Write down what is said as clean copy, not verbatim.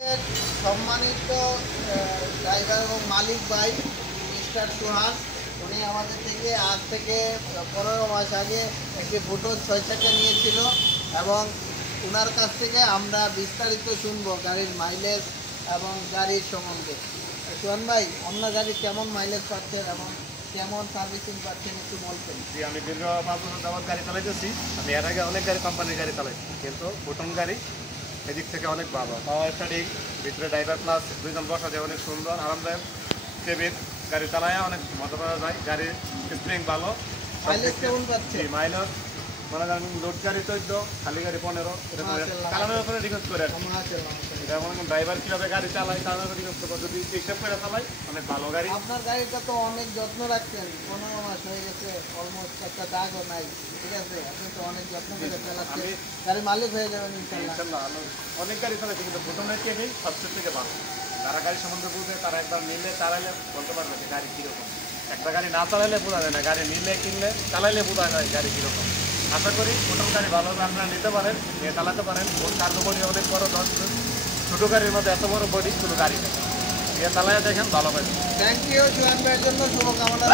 সম্মানিত ড্রাইভার এবং মালিক ভাই মিস্টার সুহাস, উনি আমাদের থেকে আজ থেকে 15 মাস আগে একটি ভোটো 6 চাকা নিয়েছিল এবং ওনার কাছ থেকে আমরা বিস্তারিত শুনবো গাড়ির মাইলেজ এবং গাড়ির সম্বন্ধে। সুহান ভাই, অন্য গাড়ি কেমন মাইলেজ পাচ্ছেন এবং কেমন সার্ভিসিং পাচ্ছেন একটু বলতেন? জি, আমি দীর্ঘ 5 বছর যাবৎ গাড়ি চালাইতেছি। আমি এর আগে অনেক গাড়ি কোম্পানির গাড়ি চালাইছি, কিন্তু প্রথম গাড়ি এদিক থেকে অনেক ভালো। পাওয়ার স্টার্টিং, ভিতরে ড্রাইভার প্লাস দুইজন বসা যায়, অনেক সুন্দর আরামদায়ক কেবিন। গাড়ি চালায় অনেক মজা পাওয়া যায়। গাড়ির স্প্রিং ভালো। মাইলেজ কেমন পাচ্ছে? মাইলেজ মনে করেন লোড গাড়ি 14, খালি গাড়ি 15, এরকম চালানোর উপরে রিকোয়েস্ট করে। এটা মনে করেন ড্রাইভার কীভাবে গাড়ি চালায় তার উপরে রিকোয়েস্ট করে। যদি ঠিকঠাক করে চালায় অনেক ভালো গাড়ি। আপনার গাড়িটা তো অনেক যত্ন রাখছেন, 15 মাস হয়ে গেছে, অলমোস্ট একটা দাগও নাই, ঠিক আছে? আপনি তো অনেক যত্ন করে চালাচ্ছেন, গাড়ির মালিক হয়ে যাবেন ইনশাল্লাহ। অনেক গাড়ি চালাইছি, কিন্তু প্রথমের কেবিন সবচেয়ে থেকে ভালো। যারা গাড়ি সম্বন্ধে বুঝে তারা একবার নিলে চালাইলে বলতে পারবে যে গাড়ি কীরকম। একটা গাড়ি না চালাইলে বোঝা যায় না, গাড়ি নিলে কিনলে চালাইলে বোঝা যায় গাড়ি কীরকম। আশা করি প্রথম গাড়ি ভালোভাবে আপনারা নিতে পারেন, নিয়ে চালাতে পারেন। ওর কার্গো বডি অনেক বড়, 10 ফুট। ছোটো গাড়ির মধ্যে এত বড় বডি কোনো গাড়ি নেই। নিয়ে চালাইয়া দেখেন, ভালো পাবেন। থ্যাংক ইউ সুহান ভাইয়ের জন্য, শুভকামনা।